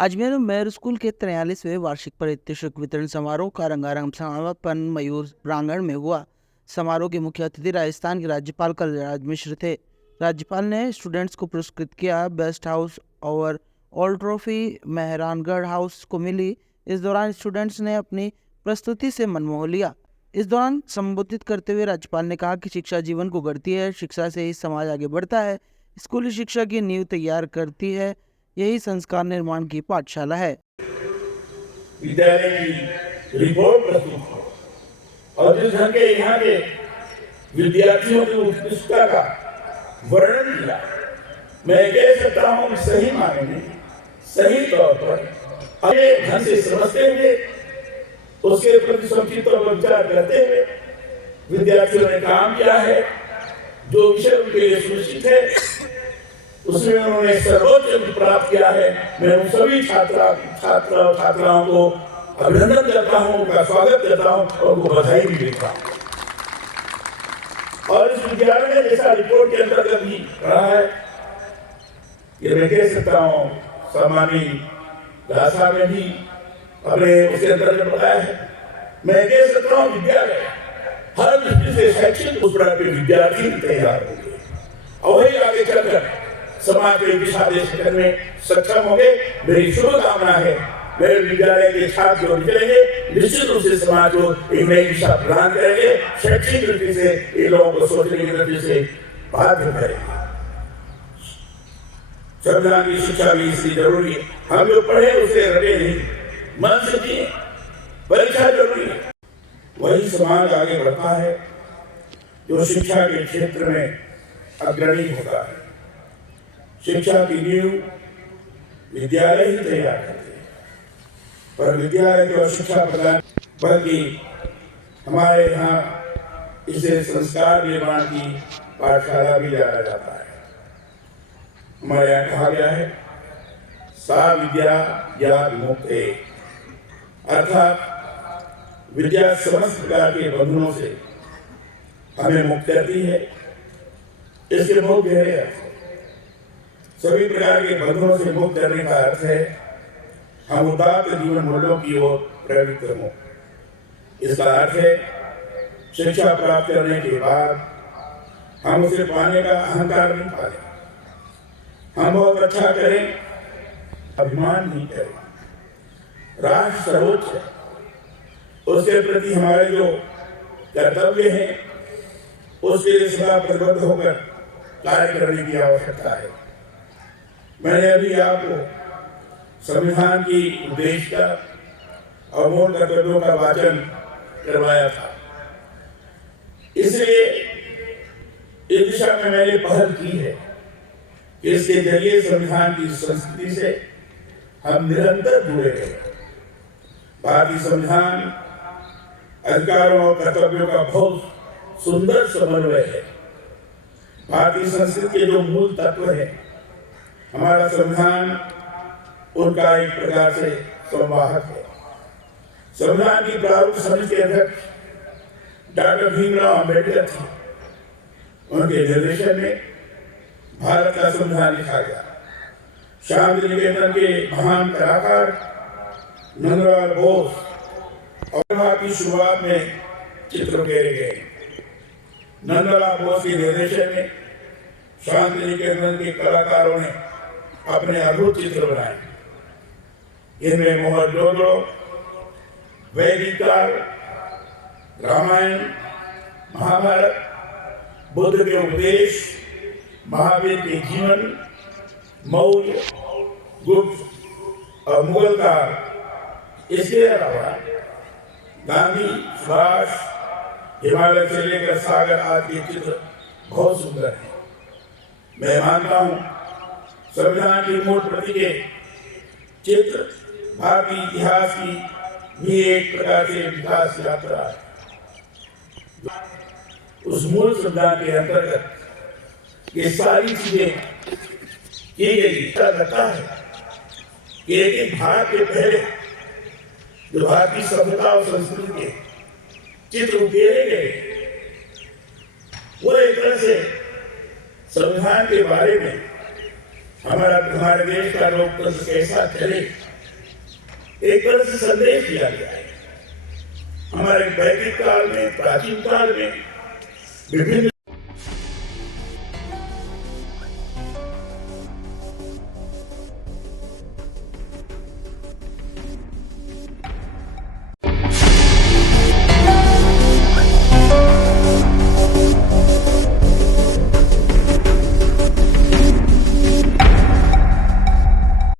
अजमेर में mayor school के 43वें वार्षिक पारितोषिक वितरण समारोह का रंगारंग समापन मयूर प्रांगण में हुआ। समारोह के मुख्य अतिथि राजस्थान के राज्यपाल कलराज मिश्र थे। राज्यपाल ने स्टूडेंट्स को पुरस्कृत किया। बेस्ट हाउस और ऑल ट्रॉफी मेहरानगढ़ हाउस को मिली। इस दौरान स्टूडेंट्स ने अपनी प्रस्तुति से मन मोह लिया। इस दौरान संबोधित करते हुए राज्यपाल ने कहा कि शिक्षा जीवन को गढ़ती है, शिक्षा से ही समाज आगे बढ़ता है। स्कूली शिक्षा की नींव तैयार करती है, यही संस्कार निर्माण की पाठशाला है। विद्यालय की रिपोर्ट प्रस्तुत हो और जिस ढंग के यहाँ के विद्यार्थियों की उत्कृष्टता का वर्णन किया, मैं कह सकता हूँ सही मायने में सही तौर पर अगले ढंग से समझते हुए उसके प्रति समुचित विचार करते हुए विद्यार्थियों ने काम किया है। जो विषय उनके लिए सुनिश्चित है उसमें उन्होंने सर्वोच्च अंक प्राप्त किया है। मैं उन सभी छात्राओं को अभिनंदन करता हूँ, उनका स्वागत करता हूँ और उनको बधाई भी देता हूँ। और इस विद्यालय ने जैसा रिपोर्ट के अंतर्गत भी रहा है, ये मैं कह सकता हूँ सामान्य भाषा में भी अपने उसके अंतर्गत बताया है। मैं कह सकता हूँ विद्यालय हर दृष्टि से शैक्षिक उस प्रकार के विद्यार्थी तैयार होंगे और वही आगे चलकर समाज को दिशा देने में सक्षम होंगे। मेरी शुभकामना है मेरे विद्यालय के छात्र जो निकलेंगे निश्चित रूप से समाज को एक नई दिशा प्रदान करेंगे। शैक्षिक दृष्टि से इन लोगों को सोचने की दृष्टि से बाध्य करेंगे। संविधान की शिक्षा भी इसलिए जरूरी है। हम जो पढ़े उसे रटे नहीं, मन से जिए। परीक्षा जरूरी है। वही समाज आगे बढ़ता है जो शिक्षा के क्षेत्र में अग्रणी होता है। शिक्षा की नींव विद्यालय ही तैयार करते हैं, पर विद्यालय केवल शिक्षा प्रदान बल्कि हमारे यहाँ इसे संस्कार निर्माण की पाठशाला भी जाना जाता है। हमारे यहाँ कहा गया है सा विद्या या मुक्ते, अर्थात विद्या समस्त प्रकार के बंधनों से हमें मुक्त करती है। इसके बहुत गहरे अर्थ है। सभी प्रकार के बंधनों से मुक्त करने का अर्थ है हम उदात्त जीवन मूल्यों की ओर प्रवृत्त हों। इसका अर्थ है शिक्षा प्राप्त करने के बाद हम उसे पाने का अहंकार नहीं पालें, हम बहुत अच्छा करें अभिमान नहीं करें। राष्ट्र सर्वोच्च है, उसके प्रति हमारे जो कर्तव्य हैं उसके लिए सदा प्रतिबद्ध होकर कार्य करने की आवश्यकता है। मैंने अभी आपको संविधान की उद्देश्यता और मूल कर्तव्यों का वाचन करवाया था। इसलिए इस दिशा में मैंने पहल की है कि इसके जरिए संविधान की संस्कृति से हम निरंतर जुड़े रहे। भारतीय संविधान अधिकारों और कर्तव्यों का बहुत सुंदर समन्वय है। भारतीय संस्कृति के जो मूल तत्व है, हमारा संविधान उनका एक प्रकार से संवाहक है। संविधान की प्रारूप समिति के अध्यक्ष डॉक्टर भीमराव अम्बेडकर थे। उनके निर्देशन में भारत का संविधान लिखा गया। शांति निकेतन के महान कलाकार नंदलाल बोस और की शुरुआत में चित्र उकेरे गए। नंदलाल बोस के निर्देशन में शांति निकेतन के कलाकारों ने अपने अद्भुत चित्र बनाए। इनमें मोहनजोदड़ो, वैदिक काल, रामायण, महाभारत, बुद्ध के उपदेश, महावीर के जीवन, मौर्य, गुप्त और मुगल काल, इसके अलावा गांधी, सुभाष, हिमालय से लेकर सागर आदि के चित्र बहुत सुंदर हैं। मैं मानता हूं संविधान की मूल प्रति के चित्र भारतीय इतिहास की भी एक प्रकार से विकास यात्रा है। उस मूल संविधान के अंतर्गत ये सारी चीजें की गई। लगता है कि एक भारत के पहले जो भारतीय सभ्यता और संस्कृति के चित्र उकेरे गए, वो एक तरह से संविधान के बारे में हमारे देश का लोकतंत्र कैसा चले एक तरह से संदेश दिया गया है। हमारे वैदिक काल में, प्राचीन काल में विभिन्न